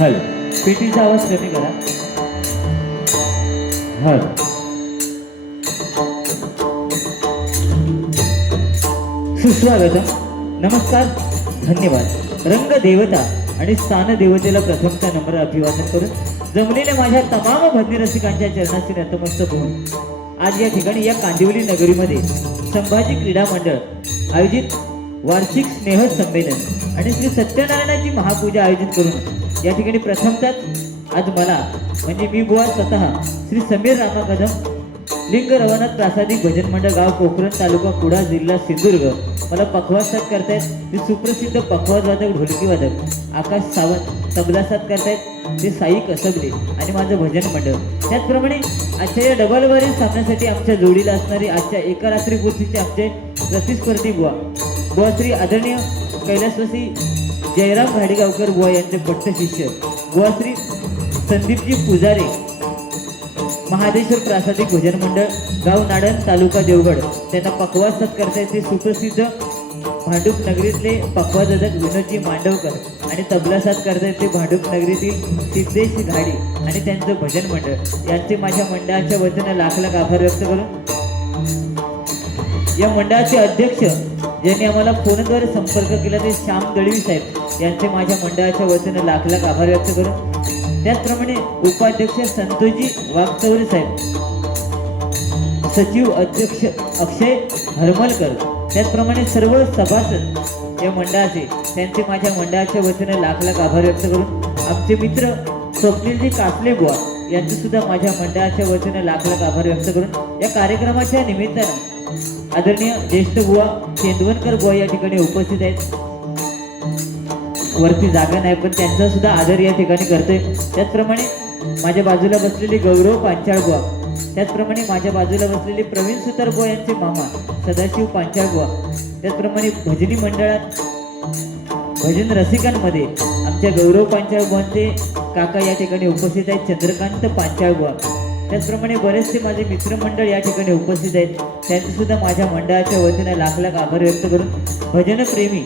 हल पेटीचा आवाज कमी करा. हल सुस्वागत, नमस्कार, धन्यवाद. रंग देवता आणि स्थान देवतेला प्रथमचा नम्र अभिवादन करून जमलेल्या माझ्या तमाम भजनी रसिकांच्या चरणाशी नतमस्तक होऊन आज या ठिकाणी या कांदिवली नगरीमध्ये संभाजी क्रीडा मंडळ आयोजित वार्षिक स्नेह संमेलन आणि श्री सत्यनारायणाची महापूजा आयोजित करून या ठिकाणी प्रथमतः आज मला म्हणजे मी बुवा स्वतः श्री समीर रामा कदम लिंग रवनाथ प्रासादिक भजन मंडळ गाव कोकरण तालुका कुडाळ जिल्हा सिंधुदुर्ग मला पखवाज साथ करतायत ते सुप्रसिद्ध पखवाज वादक ढोलकी वादक आकाश सावंत. तबला साथ करतायत ते साई कसबले आणि माझं भजन मंडळ. त्याचप्रमाणे आजच्या या डबल बारी सामन्यासाठी आमच्या जोडीला असणारे आजच्या एका रात्री पूर्तीचे आमचे प्रतिस्पर्धी बुवा श्री आदरणीय कैलासवासी जयराम घाडीगावकर बुवा यांचे पट्ट शिष्य बुवा श्री संदीपजी पुजारे, महादेश्वर प्रासादिक भजन मंडळ, गाव नाडण, तालुका देवगड. त्यांना पखवाज साथ करता येते सुप्रसिद्ध भांडूप नगरीतले पखवाज वादक विनोदजी मांडवकर आणि तबला साथ करता येते भांडूप नगरीतील सिद्धेश घाडी आणि त्यांचं भजन मंडळ. यांचे माझ्या मंडळाच्या वतीनं लाख लाख आभार व्यक्त करून या मंडळाचे अध्यक्ष ज्यांनी आम्हाला फोनद्वारे संपर्क केला ते श्याम दळवी साहेब यांचे माझ्या मंडळाच्या वतीनं लाख लाख आभार व्यक्त करून त्याचप्रमाणे उपाध्यक्ष संतोषजी वागचौरे साहेब, सचिव अध्यक्ष अक्षय हरमलकर, त्याचप्रमाणे सर्व सभासद या मंडळाचे त्यांचे माझ्या मंडळाच्या वतीनं लाख लाख आभार व्यक्त करून आमचे मित्र स्वप्नीलजी कासले बुवा यांचे सुद्धा माझ्या मंडळाच्या वतीनं लाख लाख आभार व्यक्त करून या कार्यक्रमाच्या निमित्तानं आदरणीय ज्येष्ठ बुवा चेंदवनकर बुवा या ठिकाणी उपस्थित आहेत. वरती जागा नाही पण त्यांचा सुद्धा आदर या ठिकाणी करतोय. त्याचप्रमाणे माझ्या बाजूला बसलेले गौरव पांचाळ बुवा, त्याचप्रमाणे माझ्या बाजूला बसलेले प्रवीण सुतार बुवा यांचे मामा सदाशिव पांचाळ बुवा, त्याचप्रमाणे भजनी मंडळात भजन रसिकांमध्ये आमच्या गौरव पांचाळ बुवांचे काका या ठिकाणी उपस्थित आहेत, चंद्रकांत पांचाळ बुवा. त्याचप्रमाणे बरेचसे माझे मित्रमंडळ या ठिकाणी उपस्थित आहेत. त्यांचे सुद्धा माझ्या मंडळाच्या वतीने लाख लाख आभार व्यक्त करून भजनप्रेमी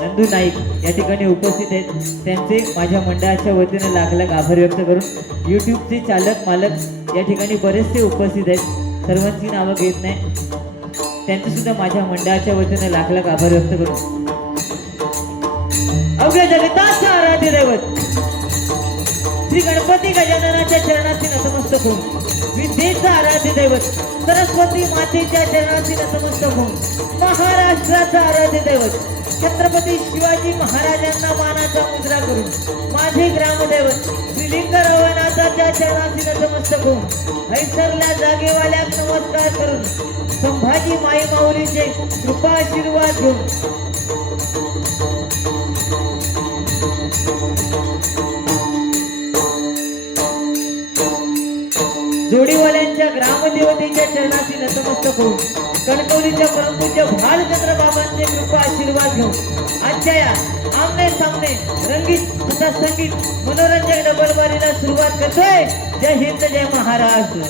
नंदू नाईक या ठिकाणी उपस्थित आहेत. त्यांचे माझ्या मंडळाच्या वतीने लाख लाख आभार व्यक्त करून यूट्यूबचे चालक मालक या ठिकाणी बरेचसे उपस्थित आहेत. सर्वांची नावं घेत नाही. त्यांचे सुद्धा माझ्या मंडळाच्या वतीने लाख लाख आभार व्यक्त करून अवघ्या जगताचे आराध्य दैवत श्री गणपती गजाननाच्या चरणाची नतमस्तक होऊन, विद्येचा आराध्य दैवत सरस्वती मातेच्या चरणाची नतमस्तक होऊन, महाराष्ट्राचा आराध्य दैवत छत्रपती शिवाजी महाराजांना मानाचा मुद्रा करून माझे ग्रामदैवत श्रीलिंगरावनाथाच्या चरणाची नतमस्तक होऊन हैसरल्या जागेवाल्या नमस्कार करून संभाजी माई माऊलीचे कृपा आशीर्वाद घेऊन जोडीवाल्यांच्या ग्रामदेवतेच्या चरणाची नतमस्तक होऊन कणकवलीच्या परमपूज्य भालचंद्र बाबांचे कृपा आशीर्वाद घेऊन आजच्या या आमने सामने रंगीत तथा संगीत मनोरंजक डबलबारीला सुरुवात करतोय. जय हिंद, जय महाराष्ट्र.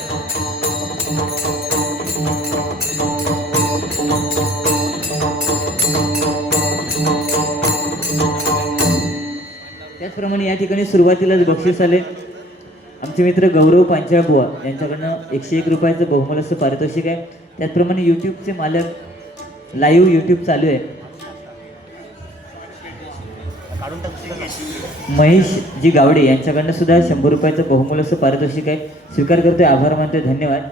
त्याचप्रमाणे या ठिकाणी सुरुवातीलाच बक्षीस आले. आमचे मित्र गौरव पांचाळ बुवा यांच्याकडनं 101 रुपयाचं बहुमोल असं पारितोषिक आहे. त्याचप्रमाणे यूट्यूबचे मालक लाईव्ह यूट्यूब चालू आहे महेश जी गावडे यांच्याकडनं सुद्धा 100 रुपयाचं बहुमोल असं पारितोषिक आहे. स्वीकार करतोय, आभार मानतोय, धन्यवाद.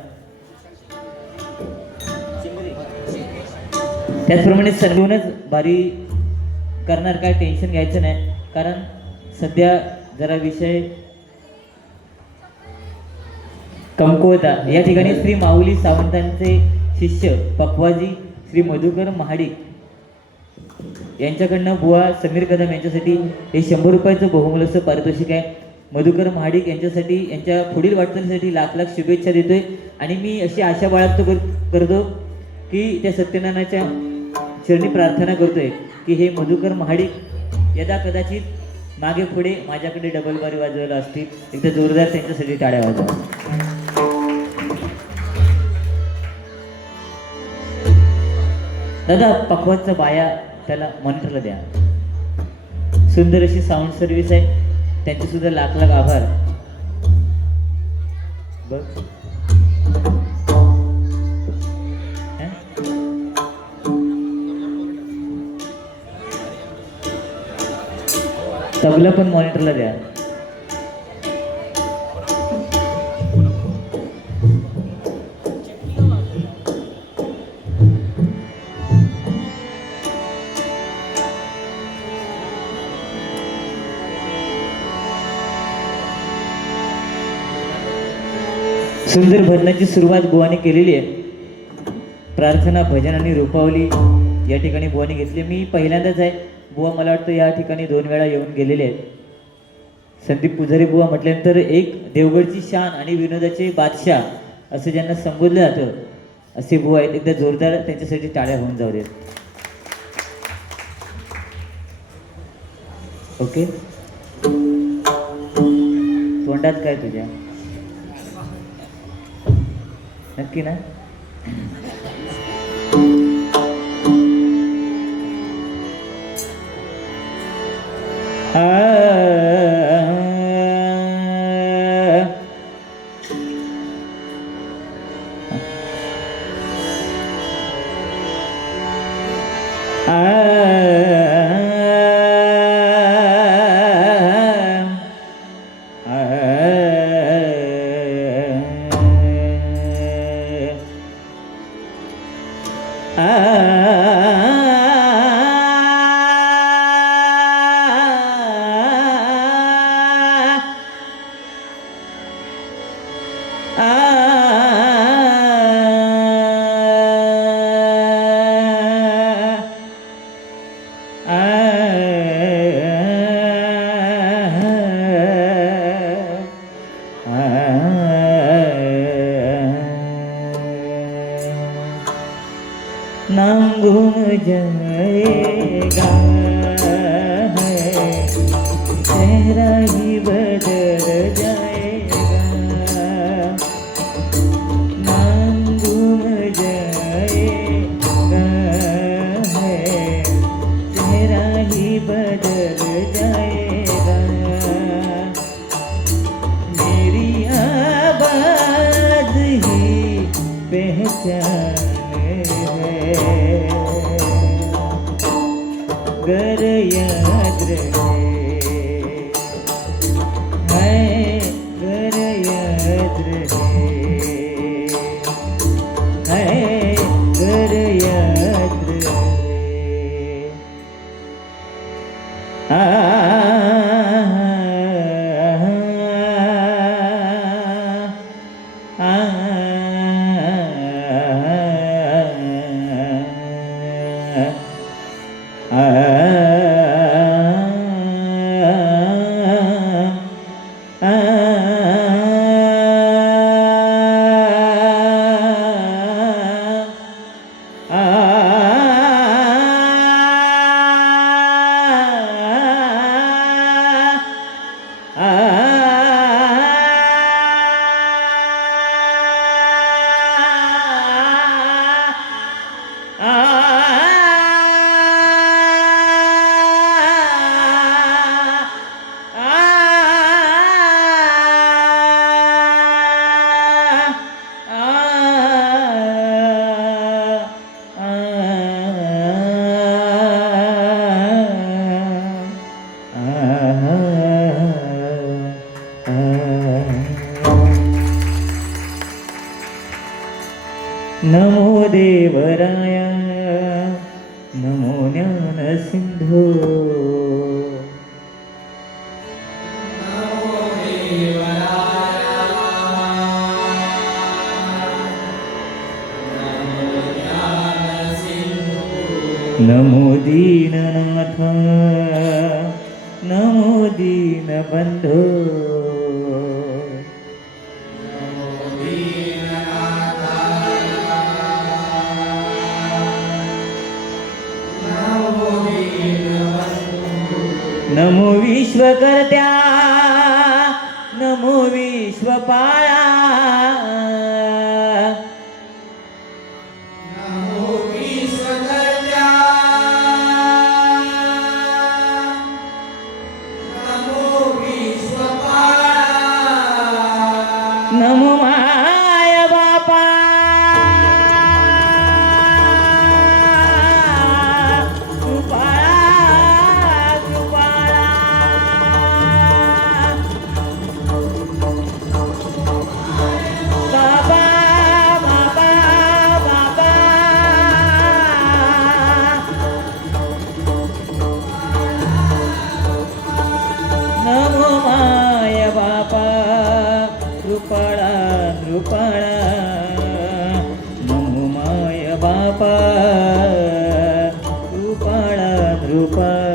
त्याचप्रमाणे सर्वच बारी करणार, काय टेन्शन घ्यायचं नाही, कारण सध्या जरा विषय कमकुवता. या ठिकाणी श्री माऊली सावंतांचे शिष्य पखवाजी श्री मधुकर महाडिक यांच्याकडनं बुवा समीर कदम यांच्यासाठी हे 100 रुपयाचं बहुमूल्य पारितोषिक आहे. मधुकर महाडिक यांच्यासाठी यांच्या पुढील वाटचालीसाठी लाख लाख शुभेच्छा देतोय. आणि मी अशी आशा बाळगतो करतो की त्या सत्यनारायणाच्या चरणी प्रार्थना करतोय की हे मधुकर महाडिक यदा कदाचित मागे पुढे माझ्याकडे डबल बारी वाजवायला असतील. एकदा जोरदार त्यांच्यासाठी टाळ्या वाजवा. दादा पखवाजचा बाया त्याला मॉनिटरला द्या. सुंदर अशी साऊंड सर्व्हिस आहे, त्यांचे सुद्धा लाख लाख आभार. बघ तबला पण मॉनिटरला द्या. सुंदर भजनाची सुरुवात बुवाने केलेली आहे. प्रार्थना, भजन आणि रूपावली या ठिकाणी बुवाने घेतली. मी पहिल्यांदाच आहे. बुवा मला वाटतं या ठिकाणी 2 वेळा येऊन गेलेले आहेत. संदीप पुजारी बुवा म्हटल्यानंतर एक देवगडची शान आणि विनोदाचे बादशाह असं ज्यांना संबोधलं जातं असे बुवा आहेत. एकदा जोरदार त्यांच्यासाठी टाळ्या होऊन जाऊ देत. ओके. तोंडात काय तुझ्या? नक्की ना? नांगूम जाएगा चेहरा ही बदल जाएगा. नांगूम जाएगा चेहरा ही बदल जाएगा. मेरी आवाज ही पहचान गर याद रहे है, गर याद रहे है, गर याद रहे. नमो देवराया नमो ज्ञान सिंधू. नमो दीननाथ नमो दीनबंधो. नमो विश्वकर्त्या नमो विश्वपाळा. नमो विश्वकर्त्या नमो विश्वपाळा. नमो माय बापा कृपाळा नमो माय बा नृपणा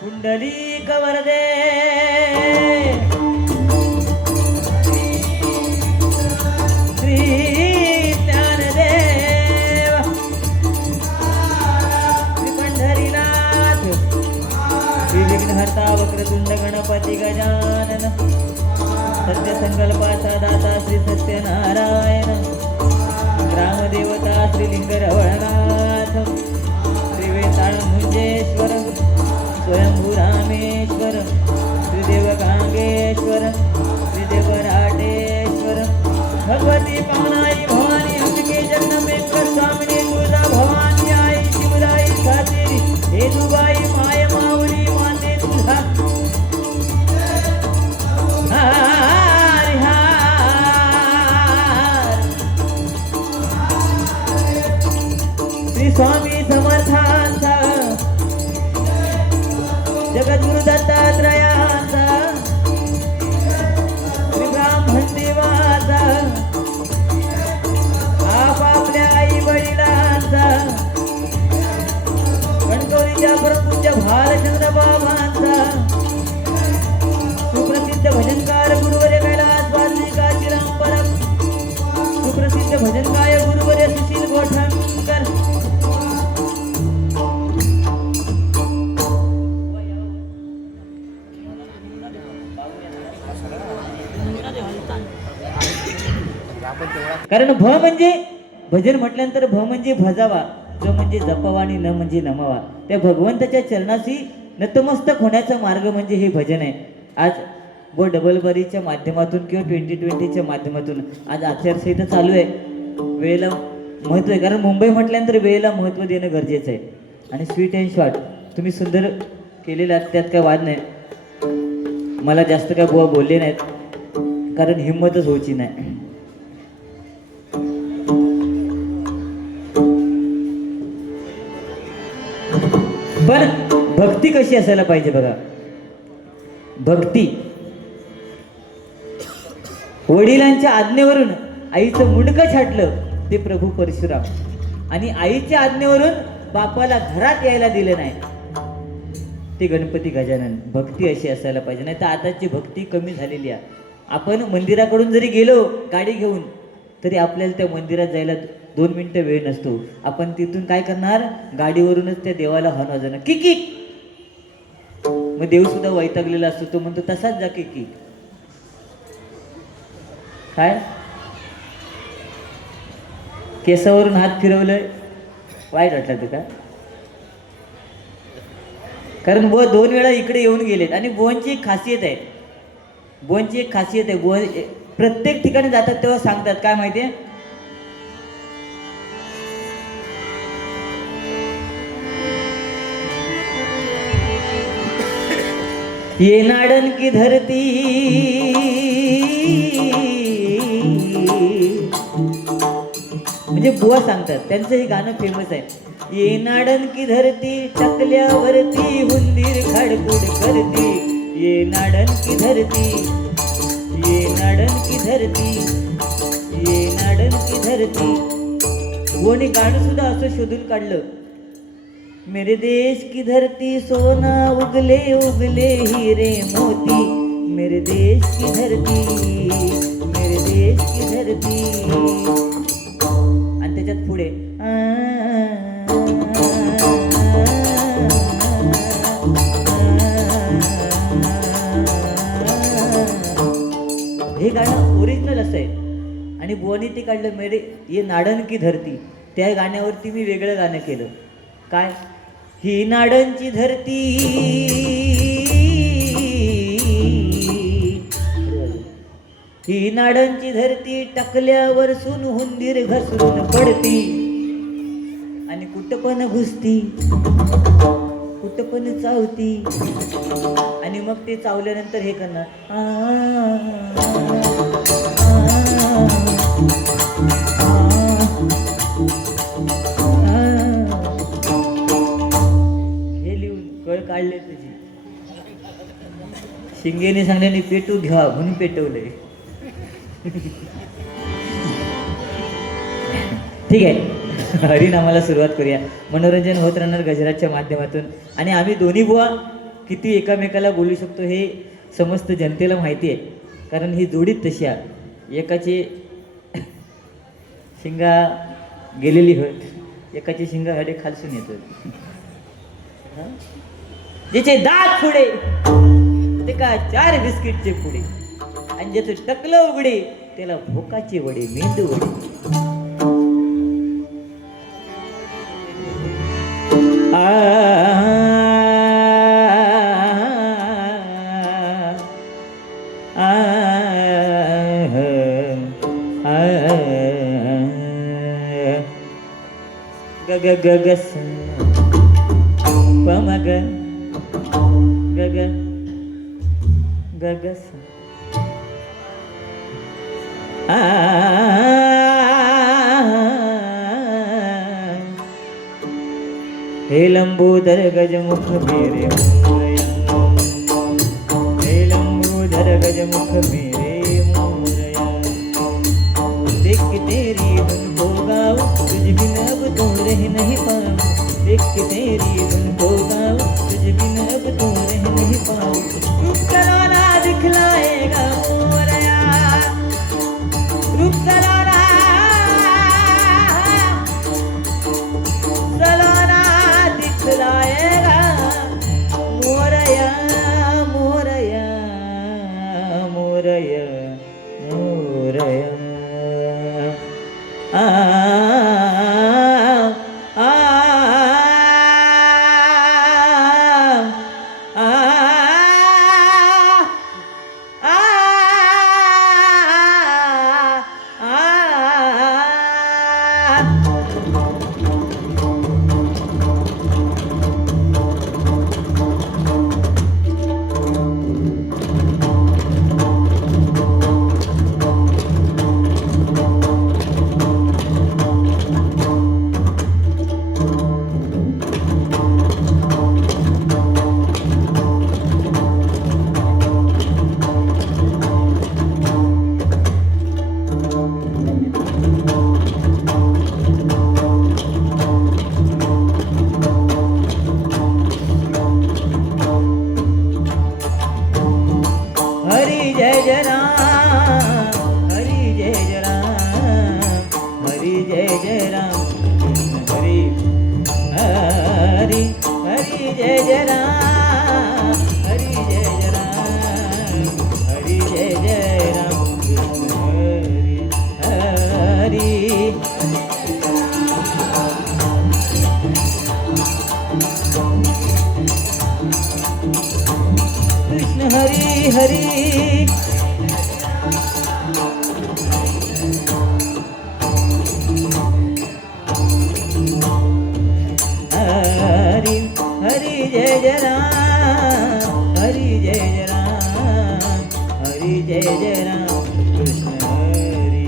पुंडलीक वरदे श्री ज्ञानदेव श्री पंढरीनाथ श्री विघ्नहर्ता वक्रतुंड गणपती गजानन सत्य संकल्पाचा दाता श्री सत्यनारायण ग्रामदेवता श्री लिंगरवळनाथ श्री वेताळ मुंजेश्वर स्वयंभू रामेश्वर श्रीदेव गांगेश्वर श्रीदेव राटेश्वर भगवती पावनाई भवानी अंबिके जगदंबेश्वर स्वामिनी तुळजा भवानी आई शिवराई खातेरी हेदुबाई माय माऊली माते तुझा हरी हार श्री स्वामी समर्थांचा जगद्गुरु दत्तात्रयाचा श्री ब्राह्मण देवाचा आपापल्या आई वडिलांचा कणकवलीच्या परमपूज्य भालचंद्र बाबांचा सुप्रसिद्ध भजनकार गुरुवर्य कैलास वासी काशीराम परम सुप्रसिद्ध भजनकार गुरुवर्य सुशील गोठणकर कारण भ म्हणजे भजन म्हटल्यानंतर भ म्हणजे भजावा, ज म्हणजे जपावा आणि न म्हणजे नमावा. त्या भगवंताच्या चरणाशी नतमस्तक होण्याचा मार्ग म्हणजे हे भजन आहे. आज डबल बरीच्या माध्यमातून किंवा 2020च्या माध्यमातून आज आचारसंहिता चालू आहे. वेळेला महत्त्व आहे, कारण मुंबई म्हटल्यानंतर वेळेला महत्त्व देणं गरजेचं आहे. आणि स्वीट अँड शॉर्ट तुम्ही सुंदर केलेला, त्यात काय वाद नाही. मला जास्त काय बुवा बोलले नाहीत, कारण हिंमतच होची नाही. पण भक्ती कशी असायला पाहिजे बघा. भक्ती वडिलांच्या आज्ञेवरून आईचं मुंडकं छाटलं ते प्रभू परशुराम, आणि आईच्या आज्ञेवरून बापाला घरात यायला दिलं नाही ते गणपती गजानन. भक्ती अशी असायला पाहिजे, नाही तर आताची भक्ती कमी झालेली आहे. आपण मंदिराकडून जरी गेलो गाडी घेऊन तरी आपल्याला त्या मंदिरात जायला 2 मिनिटं वेळ नसतो. आपण तिथून काय करणार, गाडीवरूनच त्या देवाला हॉर्न वाजवणार किक किक. मग देव सुद्धा वैतागलेला असतो, तो म्हणतो तसाच जा किक किक. काय केसावरून हात फिरवलंय, वाईट वाटलं तुका? कारण बुवा 2 वेळा इकडे येऊन गेलेत. आणि बुवांची एक खासियत आहे, बुवांची एक खासियत आहे. बुवा प्रत्येक ठिकाणी जातात तेव्हा सांगतात काय माहितीये, ये नाडन की धरती म्हणजे बुवा सांगतात. त्यांचं हे गाणं फेमस आहे. ये नाडन की धरती टकल्यावरती हुंदीर खाडकुड करती. ये नाडन की धरती, ये नाडन की धरती, ये नाडन की धरती. कोणी गाणं सुद्धा असं शोधून काढलं, मेरे देश की धरती सोना उगले उगले हीरे मोती. मेरे देश की धरती, मेरे देश की धरती. आणि त्याच्यात पुढे हे गाणं ओरिजिनल असं आहे. आणि बुवानी ते काढलं, मेरे ये नाडन की धरती. त्या गाण्यावरती मी वेगळं गाणं केलं. काय? ही नाडांची धरती, ही नाडांची धरती टाकल्यावर सून हुंदीर घसरून पडती आणि कुठं पण घुसती, कुठं पण चावती आणि मग ते चावल्यानंतर हे करणार हे लिहून कळ काढले तुझी. शिंगेने सांगल्याने पेटू घ्या म्हणून पेटवलंय. ठीक आहे, हरिनामाला सुरुवात करूया. मनोरंजन होत राहणार गजराच्या माध्यमातून. आणि आम्ही दोन्ही बुवा किती एकामेकाला बोलू शकतो हे समस्त जनतेला माहिती आहे, कारण ही जोडीत तशी आहे. एकाची शिंगा गेलेली होत, एकाची शिंगा हडे खालसून येतात. ज्याचे दात पुढे ते का 4 बिस्किटचे पुढे, आणि ज्याचं टकलं उघडे त्याला भोकाचे वडे, मेंदू वडे. ग ग ग स प म ग ग ग ग ग स हे लंबोदर गजमुख मेरे मोरया, हे लंबोदर गजमुख मेरे मोरया, देख के तेरी धुन को गाऊं तुझ बिन अब तो रह नहीं पाऊं, देख के तेरी धुन को गाऊं तुझ बिन अब तो रह नहीं पाऊं. रूप सलाना दिखलाएगा मोरया, रूप सलाना सलाना दिखलाएगा मोरया, मोरया मोरया मोरया. आ आ हरी जय जय राम, हरी जय जय राम, हरी जय जय राम, हरी हरी हरी जय जय राम, हरी जय जय राम, हरी जय जय राम, हरी कृष्ण हरी हरी. हरी हरी जय जय राम, हरी जय जय राम, हरी जय जय राम, कृष्ण हरी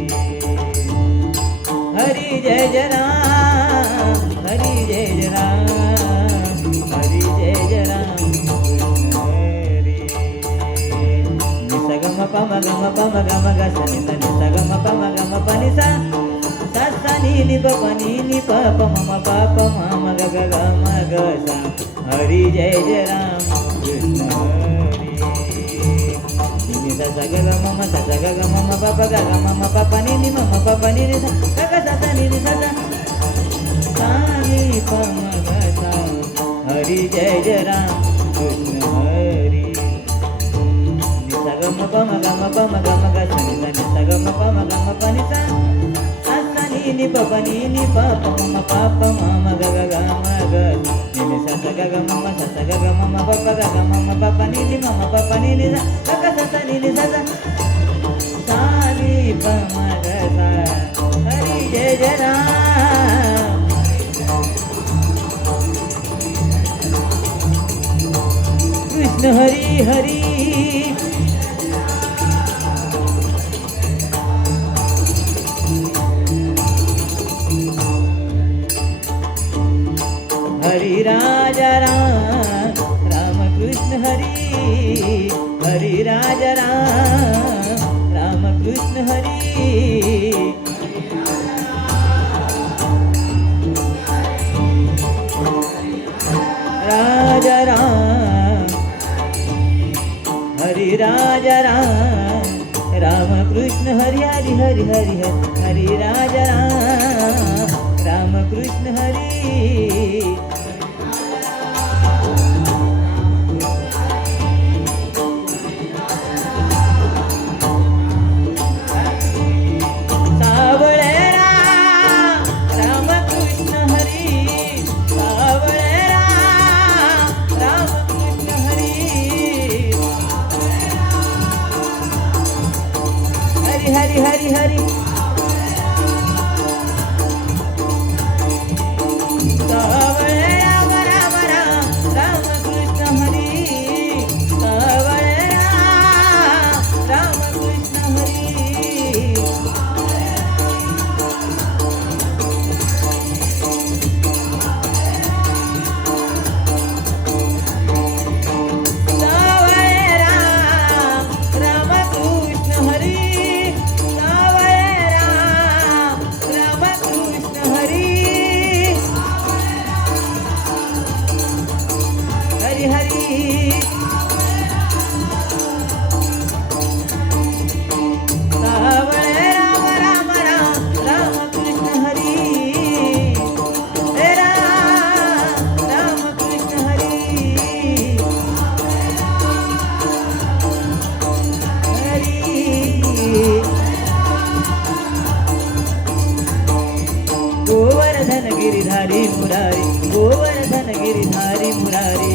हरी जय जय राम, हरी जय जय राम, हरी जय जय राम, कृष्ण हरी. निसगम पम गम पम गम ग स नि स निसगम पम गम प नि सा सा सा नि नि प प नि नि प प म म प प म म ग ग ग म ग सा. हरी जय जय राम, कृष्ण हरी. नि सा सा ग ग म म सा सा ग ग म म प प ग ग म म प प नि नि म म प प नि नि सा ग ग सा सा नि नि सा सा सा नि प म ग सा. हरी जय जय राम, कृष्ण हरी. निसगम प म ग म प म ग म ग सा नि सा निसगम प म ग म प नि सा सा सा नि नी प प नी नी प प म म प प म म ग ग ग म ग नी नी सा सा ग ग म म सा सा ग ग म म प प ग ग म म प प नी नी म म प प नी नी सा ग ग सा सा नी नी सा सा सा नी प म ग सा हरी जय जय राम कृष्ण हरी हरी हरी राजा राम राम कृष्ण हरी हरी राजा राम राम कृष्ण हरी राजा राम हरी राजा राम राम कृष्ण हरी हरी हरी हरी हरी हरी राजा राम राम कृष्ण हरी हरी हरी हरी सावळे राम राम राम राम कृष्ण हरी सावळे राम राम कृष्ण हरी गोवर्धन गिरिधारी मुरारी गोवर्धन गिरिधारी मुरारी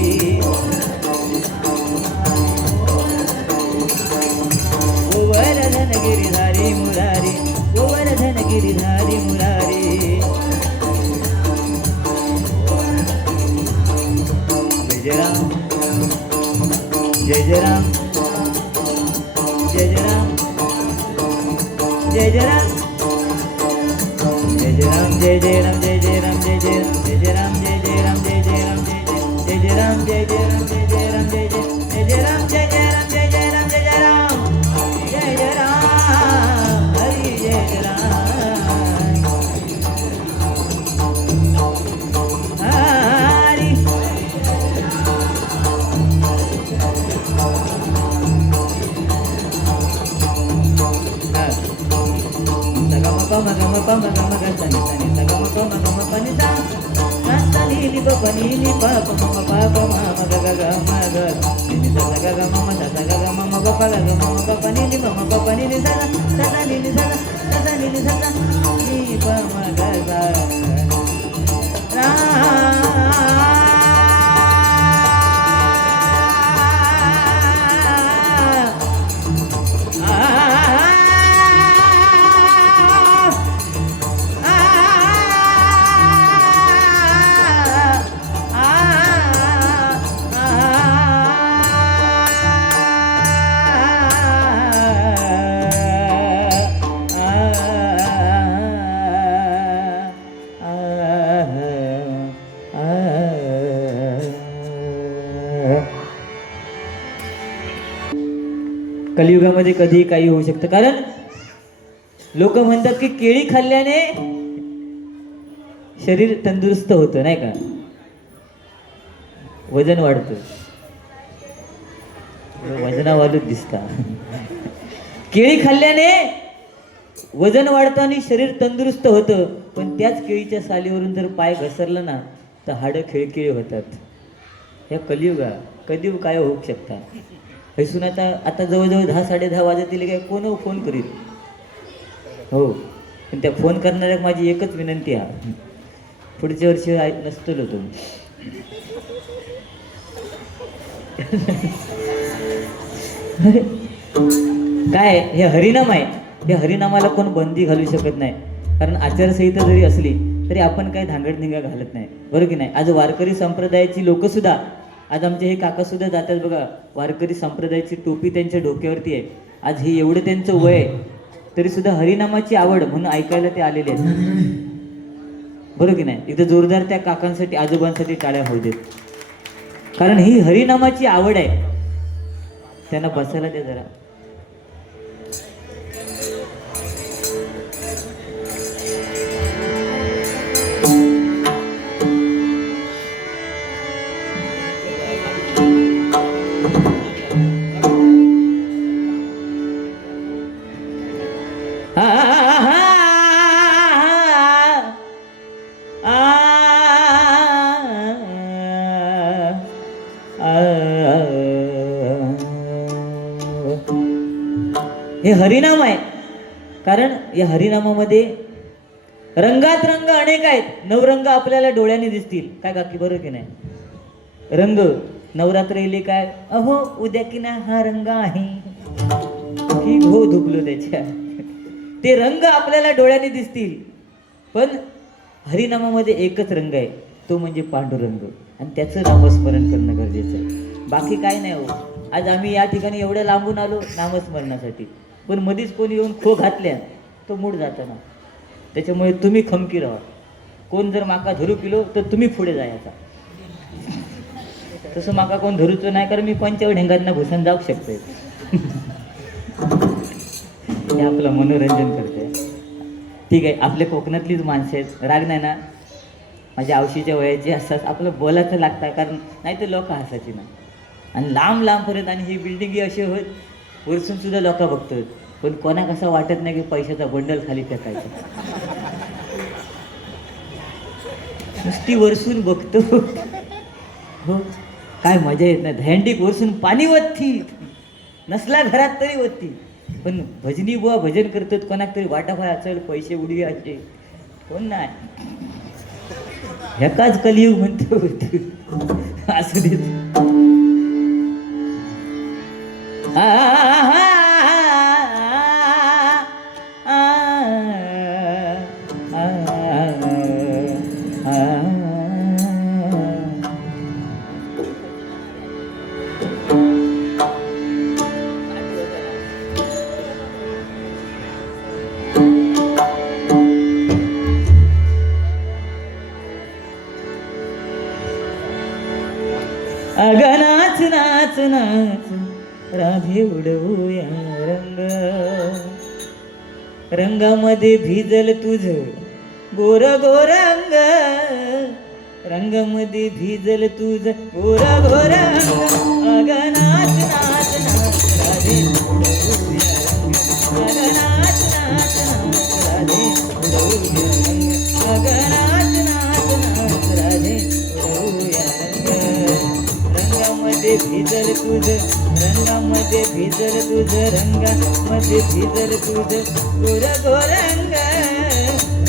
गोवर्धन गिरिधारी मुरारी गोवर्धन गिरिधारी मुरारी जय जय राम जय जय राम जय जय राम जय जय राम जय जय राम जय जय राम जय जय राम जय जय राम जय जय राम जय जय राम जय जय राम जय जय राम जय जय राम जय जय राम जय जय राम जय जय राम जय जय राम जय जय राम जय जय राम हरी जय जय राम हरी गम गम पम गम ग सनि सनि स गम पम पनि सा सा नि नि प पनि नि प प म प प म म ग ग ग म ग नि नि स स ग ग म म स स ग ग म म प प ग ग म म प पनि नि प म प पनि नि स स स नि नि स स नि नि स स नि प म ग स रा कलियुगामध्ये कधीही काही होऊ शकतं, कारण लोक म्हणतात की केळी खाल्ल्याने शरीर तंदुरुस्त होतं, नाही का, वजन वाढतं, वजनावालूच दिसता. केळी खाल्ल्याने वजन वाढतं आणि शरीर तंदुरुस्त होतं, पण त्याच केळीच्या सालीवरून जर पाय घसरलं ना तर हाडं खिळखिळे होतात. ह्या कलियुग काय होऊ शकता. हैसून आता जवळजवळ 10-10:30 वाजतील, काय कोण फोन करीत. हो, पण त्या फोन करणाऱ्या माझी एकच विनंती आहे, पुढच्या वर्षी नसतो तो. काय हे हरिनाम आहे, हे हरिनामाला कोण बंदी घालू शकत नाही. कारण आचारसंहिता जरी असली तरी आपण काही धांगडधिंगा घालत नाही, बरोबर की नाही. आज वारकरी संप्रदायाची लोक सुद्धा, आज आमचे हे काका सुद्धा जातात बघा, वारकरी संप्रदायाची टोपी त्यांच्या डोक्यावरती आहे. आज हे एवढं त्यांचं वय आहे तरी सुद्धा हरिनामाची आवड म्हणून ऐकायला ते आलेले आहेत, बरोबर की नाही. एकदा जोरदार त्या काकांसाठी, आजोबांसाठी टाळ्या होऊ देत, कारण ही हरिनामाची आवड आहे. त्यांना बसायला द्या जरा. हे हरिनाम आहे, कारण या हरिनामामध्ये रंगात रंग अनेक आहेत. नवरंग आपल्याला डोळ्याने दिसतील काय काकी, बरोबर की नाही. रंग नवरात्र येईल काय, अहो उद्या की नाही हा रंग आहे की हो धुपलो त्याच्या, ते रंग आपल्याला डोळ्याने दिसतील. पण हरिनामामध्ये एकच रंग आहे, तो म्हणजे पांडुरंग, आणि त्याचं नामस्मरण करणं गरजेचं आहे. बाकी काय नाही हो. आज आम्ही या ठिकाणी एवढ्या लांबून आलो नामस्मरणासाठी, पण मधीच कोणी येऊन खो घातल्या तो मूड जाताना. त्याच्यामुळे तुम्ही खमकी राहा. कोण जर माका धरू किलो तर तुम्ही पुढे जायचा, तसं माका कोण धरूचं नाही, कारण मी पंचावन्न ढेंगांना घुसून जाऊ शकते. हे आपलं मनोरंजन करते. ठीक आहे, आपल्या कोकणातलीच माणसं आहेत, राग नाही ना. माझ्या आवशीच्या वयाची असतात, आपलं बोलायचं लागतं, कारण नाही तर लोक हसायची ना. आणि लांब लांबपर्यंत, आणि ही बिल्डिंग अशी होत वरसून सुद्धा लोक बघतात, पण कोणा कसं वाटत नाही की पैशाचा बंडल खाली फेकायचा. नुसती वरसून बघतो हो, काय मजा येत नाही. धँडीक वरसून पाणी वत्ती नसला घरात तरी वत्ती, पण भजनी बुवा भजन करतात, कोणाक तरी वाटाफा चल पैसे उडवी असे कोण नाही. ह्याकाच कलियुग म्हणतो असू देत. अगं नाच नाच नाच राधे उडवूया रंग, रंगामध्ये भिजल तुझ गोर गोर अंग, रंगामध्ये भिजल तुझ गोर गोर अंग. अगं नाच नाच नाच राधे उडवूया रंग, अगं नाच नाच नाच राधे उडवूया रंग, अगं नाच नाच नाच राधे उडवूया रंग. रंगामध्ये भिजल तुझ, रंगामध्ये भिजल तुझ, रंगामध्ये भिजल तुझ गोर गोर अंग,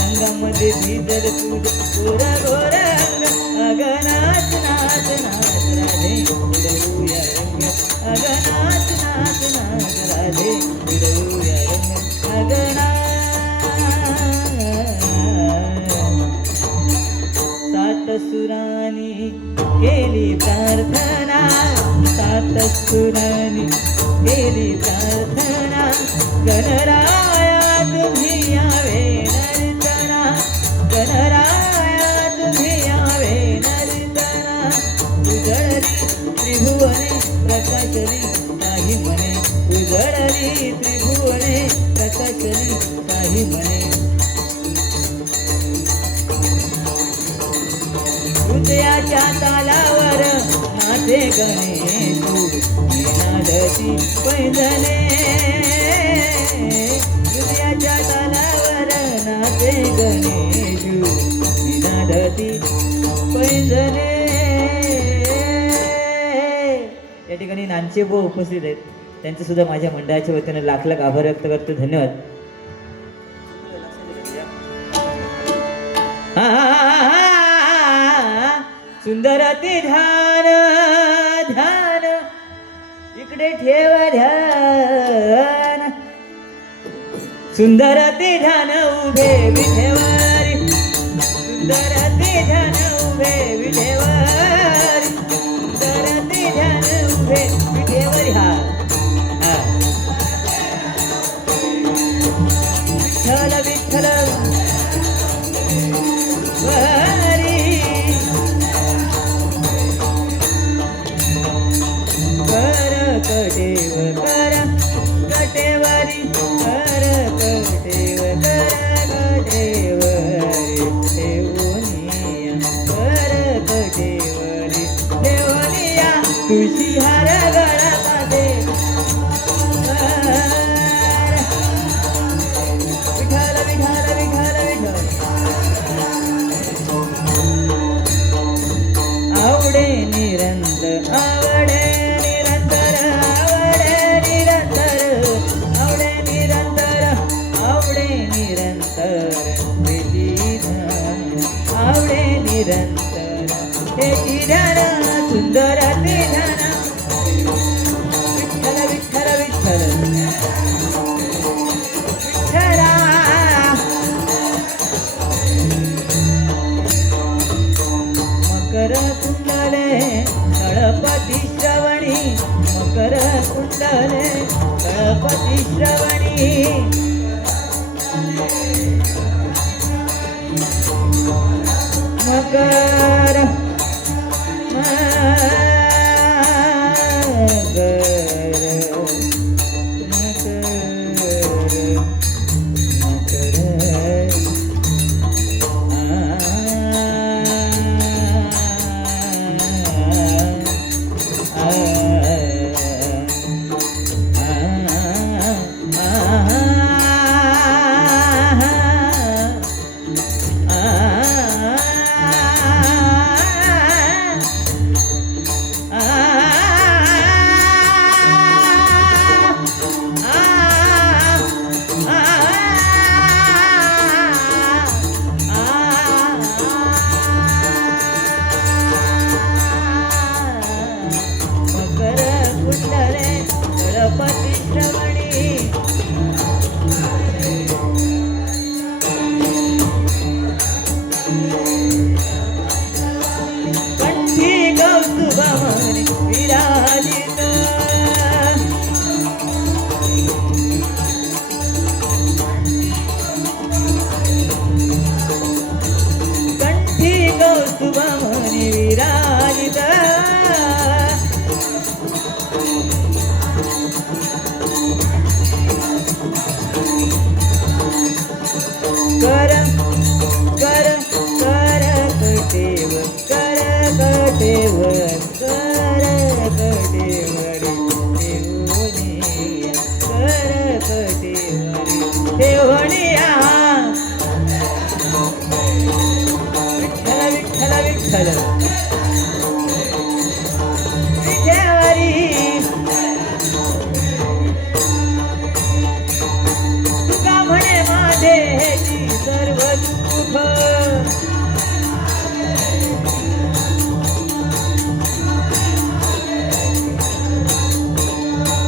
रंगामध्ये भिजल तुझ गोर गोर अंग. अगं नाच नाच नाच राधे उडवूया रंग, अगं नाच नाच नाच राधे उडवूया रंग, अगं नाच. सात सुरानी केली प्रार्थना, सात सुरानी केली प्रार्थना, गणराया तुम्ही यावे नर्तना, गणराया तुम्ही यावे नर्तना. उजळली त्रिभुवने प्रकाशली काही म्हणे, उजळली त्रिभुवने प्रकाशली काही म्हणे. हृदयाच्या तालावर नाचे गणेशू, निनादती पैंजणे, हृदयाच्या तालावर नाचे गणेशू, निनादती पैंजणे. या ठिकाणी नानचेबो उपस्थित आहेत, त्यांचे सुद्धा माझ्या मंडळाच्या वतीने लाख लाख आभार व्यक्त करतो. धन्यवाद. सुंदर ते ध्यान ध्यान इकडे ठेव ध्यान सुंदर ते ध्यान उभे विठेवारी सुंदर ते ध्यान उभे विठेवारी सुंदर ते ध्यान उभे विठेवारी हा विठ्ठल विठ्ठल वारी कर कटेव कर कटेवारी कर कटेव कर कटेवरी देवनिया कर कटेवरी देवनिया तुळशी हार गळामध्ये विठ्ठल विठ्ठल विठ्ठल विठ्ठल आवडे निरंतर आवडे निरंतर आवडे निरंतर आवडे निरंतर आवडे निरंतर आवडे निरंतर हे ध्यान सुंदर ते ध्यान विठ्ठल विठ्ठल विठ्ठल विठ्ठला मकर कुंडले गणपती श्रवणी मकर कुंडले गणपती श्रवणी मकर देवनिया विठ्ठल विठ्ठल विठ्ठल विठेवारी तुका म्हणे माझे हेची सर्व दुःख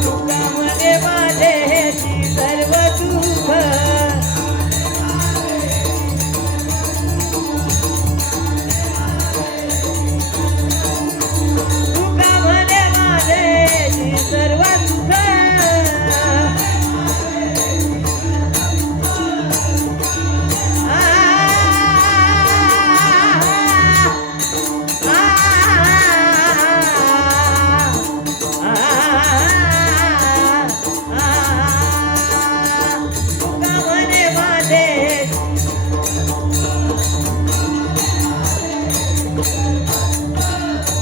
तुका म्हणे माझे हेची सर्व दुःख तुका म्हणे माझे हेची सर्व दुःख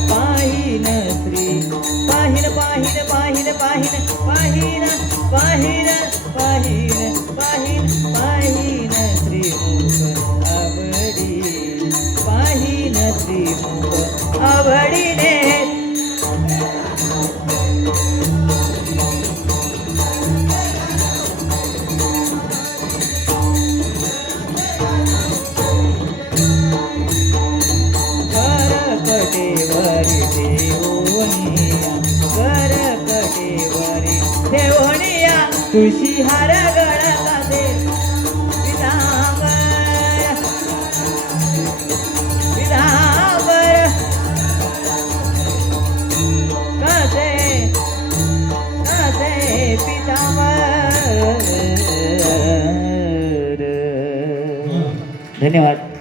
पाहिन श्री पाहिन पाहिन पाहिन पाहिन पाहिन पाहिन पाहिन पाहिन पाहिन श्रीमुख आवडी पाहिन श्रीमुख आवडीने तुळशी हार गळा दे पितांबर पितांबर कसे कसे पितांबर. धन्यवाद.